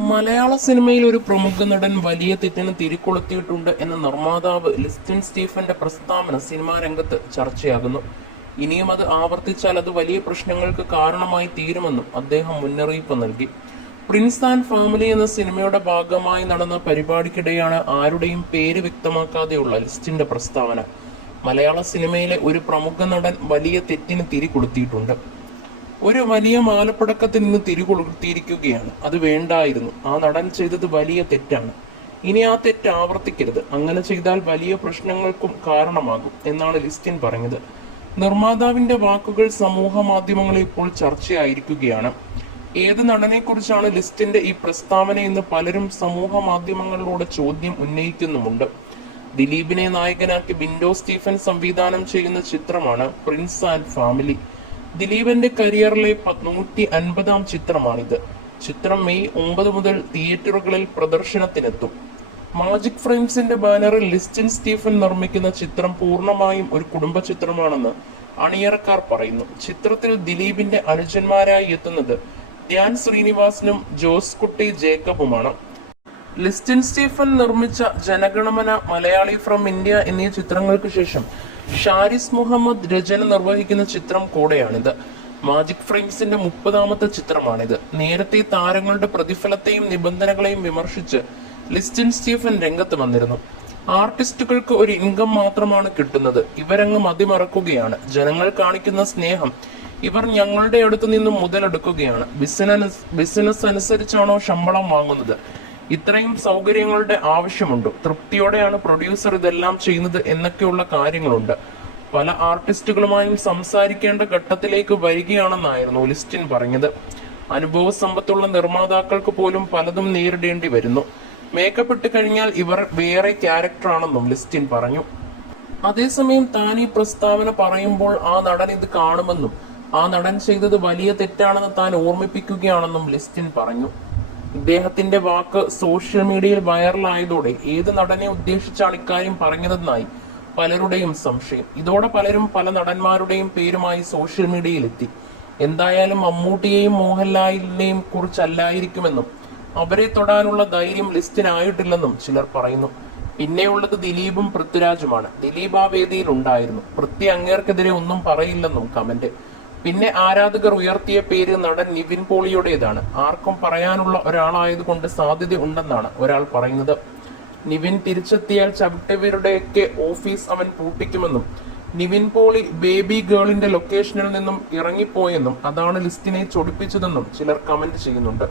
മലയാള സിനിമയിൽ ഒരു പ്രമുഖ നടൻ വലിയ തെറ്റിന് തിരികൊളുത്തിയിട്ടുണ്ട് എന്ന നിർമ്മാതാവ് ലിസ്റ്റിൻ സ്റ്റീഫന്റെ പ്രസ്താവന സിനിമാ രംഗത്ത് ചർച്ചയാകുന്നു. ഇനിയും അത് ആവർത്തിച്ചാൽ അത് വലിയ പ്രശ്നങ്ങൾക്ക് കാരണമായി തീരുമെന്നും അദ്ദേഹം മുന്നറിയിപ്പ് നൽകി. പ്രിൻസ് ആൻഡ് ഫാമിലി എന്ന സിനിമയുടെ ഭാഗമായി നടന്ന പരിപാടിക്കിടെയാണ് ആരുടെയും പേര് വ്യക്തമാക്കാതെയുള്ള ലിസ്റ്റിന്റെ പ്രസ്താവന. മലയാള സിനിമയിലെ ഒരു പ്രമുഖ നടൻ വലിയ തെറ്റിന് തിരികൊളുത്തിയിട്ടുണ്ട്. ഒരു വലിയ മാലപ്പടക്കത്തിൽ നിന്ന് തിരികൊളുത്തിയിരിക്കുകയാണ്. അത് വേണ്ടായിരുന്നു. ആ നടൻ ചെയ്തത് വലിയ തെറ്റാണ്. ഇനി ആ തെറ്റ് ആവർത്തിക്കരുത്. അങ്ങനെ ചെയ്താൽ വലിയ പ്രശ്നങ്ങൾക്കും കാരണമാകും എന്നാണ് ലിസ്റ്റിൻ പറഞ്ഞത്. നിർമ്മാതാവിന്റെ വാക്കുകൾ സമൂഹ മാധ്യമങ്ങളിൽ ഇപ്പോൾ ചർച്ചയായിരിക്കുകയാണ്. ഏത് നടനെക്കുറിച്ചാണ് ലിസ്റ്റിന്റെ ഈ പ്രസ്താവനയെന്ന് പലരും സമൂഹ മാധ്യമങ്ങളിലൂടെ ചോദ്യം ഉന്നയിക്കുന്നുമുണ്ട്. ദിലീപിനെ നായകനാക്കി ബിൻഡോ സ്റ്റീഫൻ സംവിധാനം ചെയ്യുന്ന ചിത്രമാണ് പ്രിൻസ് ആൻഡ് ഫാമിലി. ദിലീപിന്റെ കരിയറിലെ 150-ാം ചിത്രമാണിത്. ചിത്രം മെയ് 9 മുതൽ തിയേറ്ററുകളിൽ പ്രദർശനത്തിനെത്തും. മാജിക് ഫ്രെയിംസിന്റെ ബാനറിൽ ലിസ്റ്റിൻ സ്റ്റീഫൻ നിർമ്മിക്കുന്ന ചിത്രം പൂർണ്ണമായും ഒരു കുടുംബ ചിത്രമാണെന്ന് അണിയറക്കാർ പറയുന്നു. ചിത്രത്തിൽ ദിലീപിന്റെ അനുജന്മാരായി എത്തുന്നത് ധ്യാൻ ശ്രീനിവാസനും ജോസ് കുട്ടി ജേക്കബുമാണ്. ലിസ്റ്റിൻ സ്റ്റീഫൻ നിർമ്മിച്ച ജനഗണമന, മലയാളി ഫ്രം ഇന്ത്യ എന്നീ ചിത്രങ്ങൾക്ക് ശേഷം ഷാരിസ് മുഹമ്മദ് രചന നിർവഹിക്കുന്ന ചിത്രം കൂടെയാണിത്. മാജിക് ഫ്രെയിംസിന്റെ 30-ാമത്തെ ചിത്രമാണിത്. നേരത്തെ താരങ്ങളുടെ പ്രതിഫലത്തെയും നിബന്ധനകളെയും വിമർശിച്ച് ലിസ്റ്റിൻ സ്റ്റീഫൻ രംഗത്ത് വന്നിരുന്നു. ആർട്ടിസ്റ്റുകൾക്ക് ഒരു ഇൻകം മാത്രമാണ് കിട്ടുന്നത്, ഇവരങ്ങ് മതിമറക്കുകയാണ്. ജനങ്ങൾ കാണിക്കുന്ന സ്നേഹം ഇവർ ഞങ്ങളുടെ അടുത്ത് നിന്നും മുതലെടുക്കുകയാണ്. ബിസിനസ് അനുസരിച്ചാണോ ശമ്പളം വാങ്ങുന്നത്? ഇത്രയും സൗകര്യങ്ങളുടെ ആവശ്യമുണ്ടോ? തൃപ്തിയോടെയാണ് പ്രൊഡ്യൂസർ ഇതെല്ലാം ചെയ്യുന്നത് എന്നൊക്കെയുള്ള കാര്യങ്ങളുണ്ട്. പല ആർട്ടിസ്റ്റുകളുമായും സംസാരിക്കേണ്ട ഘട്ടത്തിലേക്ക് വരികയാണെന്നായിരുന്നു ലിസ്റ്റിൻ പറഞ്ഞത്. അനുഭവ സമ്പത്തുള്ള നിർമ്മാതാക്കൾക്ക് പോലും പലതും നേരിടേണ്ടി വരുന്നു. മേക്കപ്പ് ഇട്ട് കഴിഞ്ഞാൽ ഇവർ വേറെ ക്യാരക്ടറാണെന്നും ലിസ്റ്റിൻ പറഞ്ഞു. അതേസമയം താൻ ഈ പ്രസ്താവന പറയുമ്പോൾ ആ നടൻ ഇത് കാണുമെന്നും ആ നടൻ ചെയ്തത് വലിയ തെറ്റാണെന്ന് താൻ ഓർമ്മിപ്പിക്കുകയാണെന്നും ലിസ്റ്റിൻ പറഞ്ഞു. ഇദ്ദേഹത്തിന്റെ വാക്ക് സോഷ്യൽ മീഡിയയിൽ വൈറലായതോടെ ഏത് നടനെ ഉദ്ദേശിച്ചാണ് ഇക്കാര്യം പറഞ്ഞതെന്നായി പലരുടെയും സംശയം. ഇതോടെ പലരും പല നടന്മാരുടെയും പേരുമായി സോഷ്യൽ മീഡിയയിൽ എത്തി. എന്തായാലും മമ്മൂട്ടിയെയും മോഹൻലാലിനെയും കുറിച്ചല്ലായിരിക്കുമെന്നും അവരെ തൊടാനുള്ള ധൈര്യം ലിസ്റ്റിനായിട്ടില്ലെന്നും ചിലർ പറയുന്നു. പിന്നെയുള്ളത് ദിലീപും പൃഥ്വിരാജുമാണ്. ദിലീപ് ആ വേദിയിൽ ഉണ്ടായിരുന്നു. പൃഥ്വി അങ്ങേർക്കെതിരെ ഒന്നും പറയില്ലെന്നും കമന്റ്. പിന്നെ ആരാധകർ ഉയർത്തിയ പേര് നടൻ നിവിൻ പോളിയുടേതാണ്. ആർക്കും പറയാനുള്ള ഒരാളായതുകൊണ്ട് സാധ്യത ഉണ്ടെന്നാണ് ഒരാൾ പറയുന്നത്. നിവിൻ തിരിച്ചെത്തിയാൽ ചവിട്ടവരുടെയൊക്കെ ഓഫീസ് അവൻ പൂട്ടിക്കുമെന്നും നിവിൻ പോളി ബേബി ഗേളിന്റെ ലൊക്കേഷനിൽ നിന്നും ഇറങ്ങിപ്പോയെന്നും അതാണ് ലിസ്റ്റിനെ ചൊടിപ്പിച്ചതെന്നും ചിലർ കമന്റ് ചെയ്യുന്നുണ്ട്.